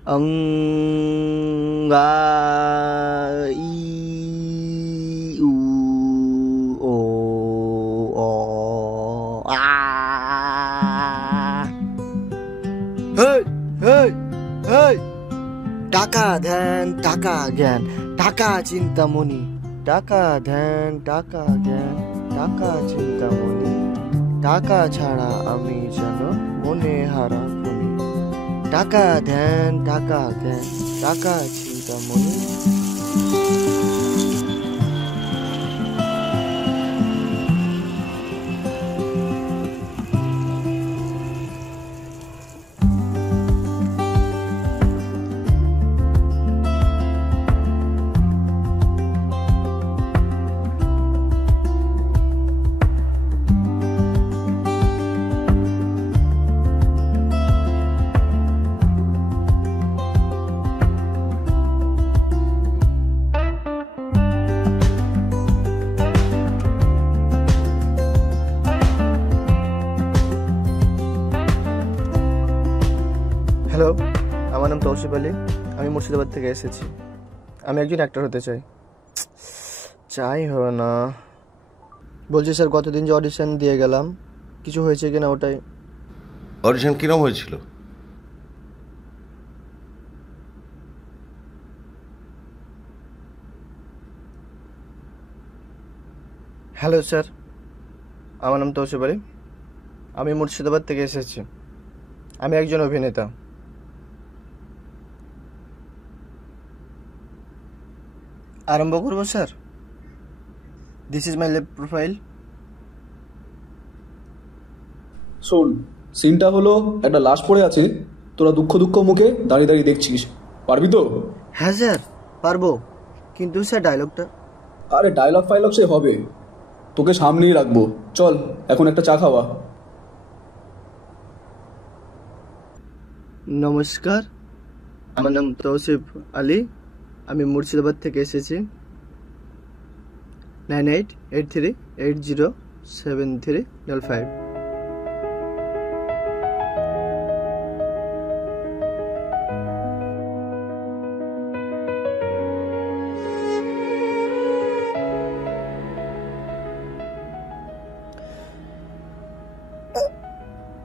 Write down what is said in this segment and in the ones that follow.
ই উ ও অ আ। হেই হেই হেই, টাকা ধ্যান টাকা জ্ঞান, টাকা চিন্তামণি, টাকা ধ্যান টাকা জ্ঞান, টাকা চিন্তামণি, টাকা ছাড়া আমি যেন মনে হারা ফণি, টাকা ধ্যান টাকা জ্ঞান, টাকা চিন্তামণি। হ্যালো, আমার নাম তৌসিফ আলী, আমি মুর্শিদাবাদ থেকে এসেছি। আমি একজন অ্যাক্টর হতে চাই। চাই হবে না। বলছি স্যার, গতদিন যে অডিশন দিয়ে গেলাম, কিছু হয়েছে কিনা ওটাই। অডিশন কিরম হয়েছিল? হ্যালো স্যার, আমার নাম তৌসিফ আলী, আমি মুর্শিদাবাদ থেকে এসেছি। আমি একজন অভিনেতা। আরম্ভ করবো sir? This is my left profile. শোন, সিনটা হলো একটা লাশ পড়ে আছে, তোরা দুঃখ দুঃখ মুখে দাঁড়িয়ে দাঁড়িয়ে দেখছিস। পারবি তো? হ্যাঁ স্যার, পারবো, কিন্তু স্যার ডায়লগটা। আরে ডায়লগ ফাইলগ সে হবে, তোকে সামনেই রাখবো। চল এখন একটা চা খাওয়া। নমস্কার, আমার নাম তৌসিফ আলী, আমি মুর্শিদাবাদ থেকে এসেছি। 9883807355।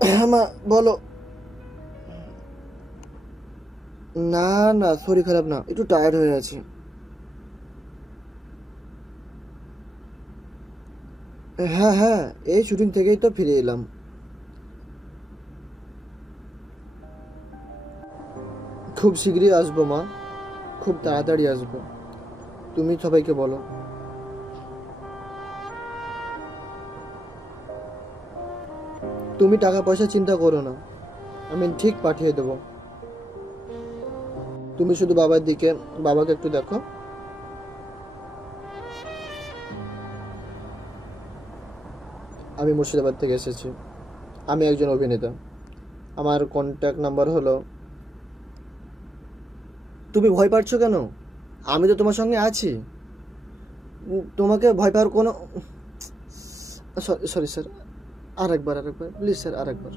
হ্যাঁ মা, বলো। না না, শরীর খারাপ না, একটু টায়ার্ড হয়ে আছি। হ্যাঁ হ্যাঁ, এই শুটিং থেকেই তো ফিরে এলাম। খুব শীঘ্রই আসবো মা, খুব তাড়াতাড়ি আসবো। তুমি সবাইকে বলো। তুমি টাকা পয়সা চিন্তা করো না, আমি ঠিক পাঠিয়ে দেবো। তুমি শুধু বাবাকে একটু দেখো। আমি মুর্শিদাবাদ থেকে এসেছি, আমি একজন অভিনেতা। আমার কন্ট্যাক্ট নাম্বার হলো। তুমি ভয় পাচ্ছ কেন? আমি তো তোমার সঙ্গে আছি, তোমাকে ভয় পাওয়ার কোনো। সরি স্যার, আরেকবার প্লিজ স্যার, আরেকবার।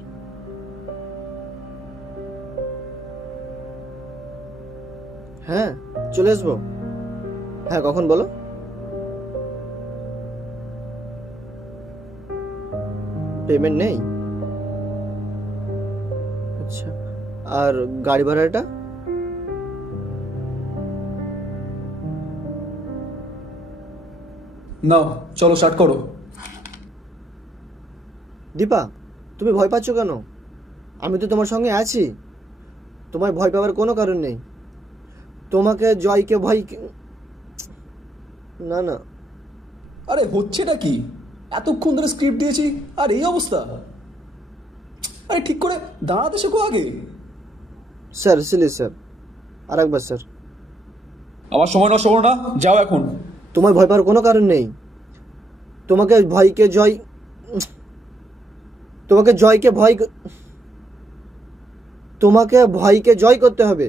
হ্যাঁ, চলে আসবো। হ্যাঁ, কখন বলো? পেমেন্ট নেই? আচ্ছা, আর গাড়ি ভাড়াটা? নাও চলো স্টার্ট করো। দীপা, তুমি ভয় পাচ্ছ কেন? আমি তো তোমার সঙ্গে আছি, তোমার ভয় পাওয়ার কোনো কারণ নেই। তোমাকে জয়কে ভয় না না। আরে হচ্ছেটা কি? এতক্ষণ ধরে স্ক্রিপ্ট দিয়েছি আর এই অবস্থা। আরে ঠিক করে দাঁড়াতে শেখো আগে। স্যার সিলি স্যার, আরেকবার স্যার। আমার সময় নষ্ট করো না, যাও এখন। তোমার ভয় পাওয়ার কোনো কারণ নেই। তোমাকে ভয়কে জয় তোমাকে ভয়কে জয় করতে হবে।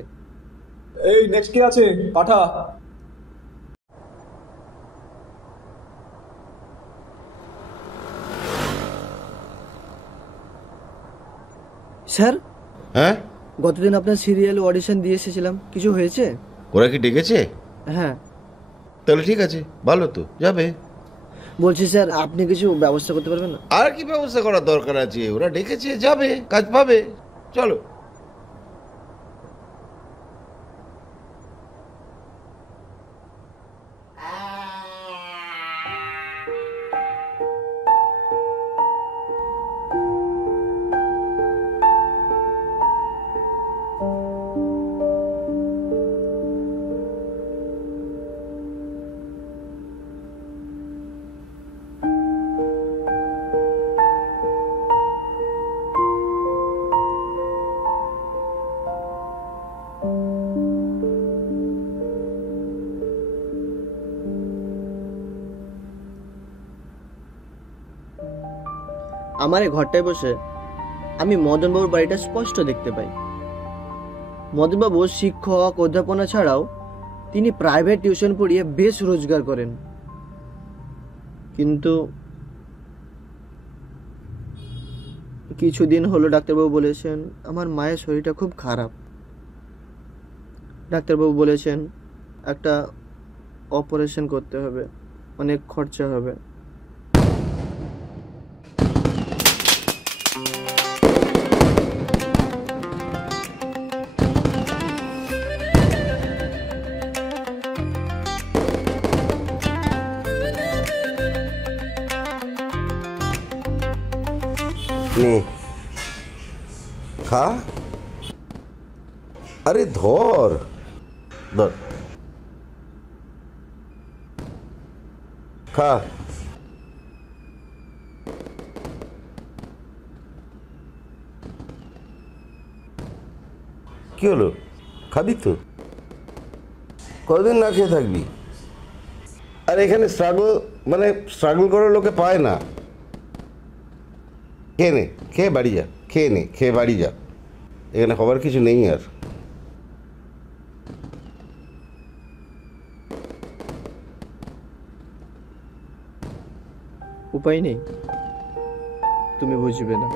এই নেক্সট কে আছে? পাঠা। স্যার, হ্যাঁ, গতদিন আপনার সিরিয়ালে অডিশন দিয়ে এসেছিলাম, কিছু হয়েছে? ওরা কি ডেকেছে? হ্যাঁ। তাহলে ঠিক আছে, ভালো তো, যাবে। বলছি স্যার, আপনি কিছু ব্যবস্থা করতে পারবেন না? আর কি ব্যবস্থা করার দরকার আছে? ওরা ডেকেছে, যাবে, কাজ পাবে, চলো। আমার এই ঘরটায় বসে আমি মদনবাবুর বাড়িটা স্পষ্ট দেখতে পাই। মদনবাবু শিক্ষক অধ্যাপনা ছাড়াও তিনি প্রাইভেট টিউশন পড়িয়ে বেশ রোজগার করেন। কিন্তু কিছুদিন হলো ডাক্তারবাবু বলেছেন আমার মায়ের শরীরটা খুব খারাপ। ডাক্তারবাবু বলেছেন একটা অপারেশন করতে হবে, অনেক খরচা হবে। নে খা। আরে ধর ধর, খা। কি হলো, খাবি তো? কতদিন না খেয়ে থাকবি? আর এখানে স্ট্রাগল করার লোকে পায় না। খেয়ে নে, খেয়ে বাড়ি যা, খেয়ে নে, খেয়ে বাড়ি যা, এখানে হবার কিছু নেই আর। উপায় নেই, তুমি বুঝবে না।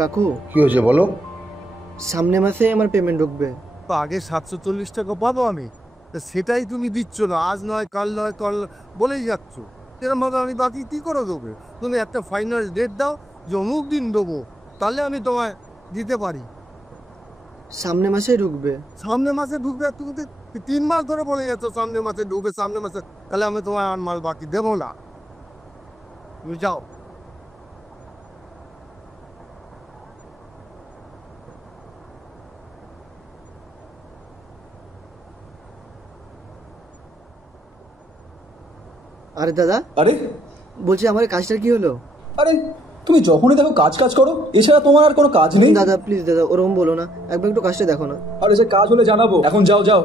কাকু, কি হয়েছে বলো? সামনে মাসে আমার পেমেন্ট ঢুকবে। তো আগে 740 টাকা পাবো আমি, তা সেটাই তুমি দিচ্ছ না। আজ নয় কাল নয় কাল বলেই যাচ্ছ। এরকম ভাবে আমি বাকি কী করে দেবো? তুমি একটা ফাইনাল ডেট দাও যে অমুক দিন দেবো, তাহলে আমি তোমায় দিতে পারি। সামনে মাসে ঢুকবে। সামনে মাসে ঢুকবে? তুমি তো 3 মাস ধরে বলে যাচ্ছ সামনে মাসে ঢুকবে, সামনে মাসে। তাহলে আমি তোমায় আর মাল বাকি দেবো না, তুমি যাও। আরে দাদা, আরে বলছি আমার এই কাজটার কি হলো? আরে তুমি যখনই দেখো কাজ কাজ করো, এছাড়া তোমার আর কোনো কাজ নেই? দাদা প্লিজ দাদা, ওরকম বলো না, একবার একটু কাজটা দেখো না। আরে সে কাজ হলে জানাবো, এখন যাও যাও।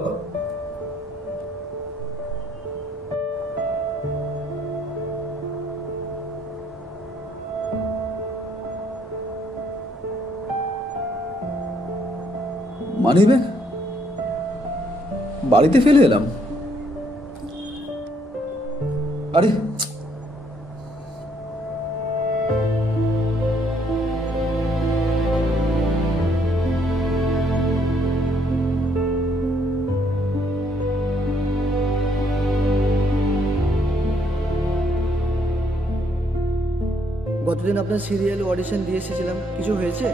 মানিব্যাগ বাড়িতে ফেলে এলাম। আরে গতদিন আপনার সিরিয়ালে অডিশন দিয়ে এসেছিলাম, কিছু হয়েছে?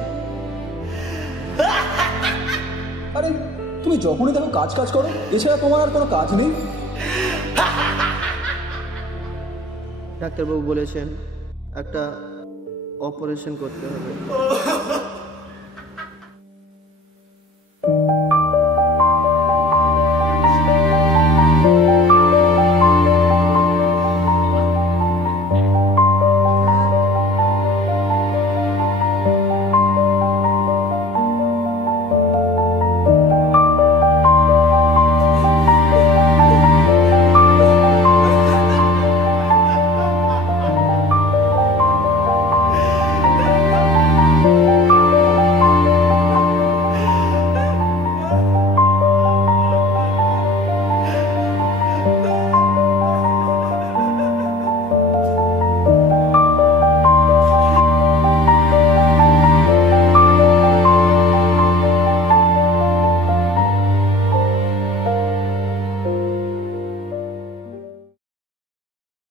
আরে তুমি যখনই দেখো কাজ কাজ করো, এছাড়া তোমার আর কোনো কাজ নেই? ডাক্তারবাবু বলেছেন একটা অপারেশন করতে হবে।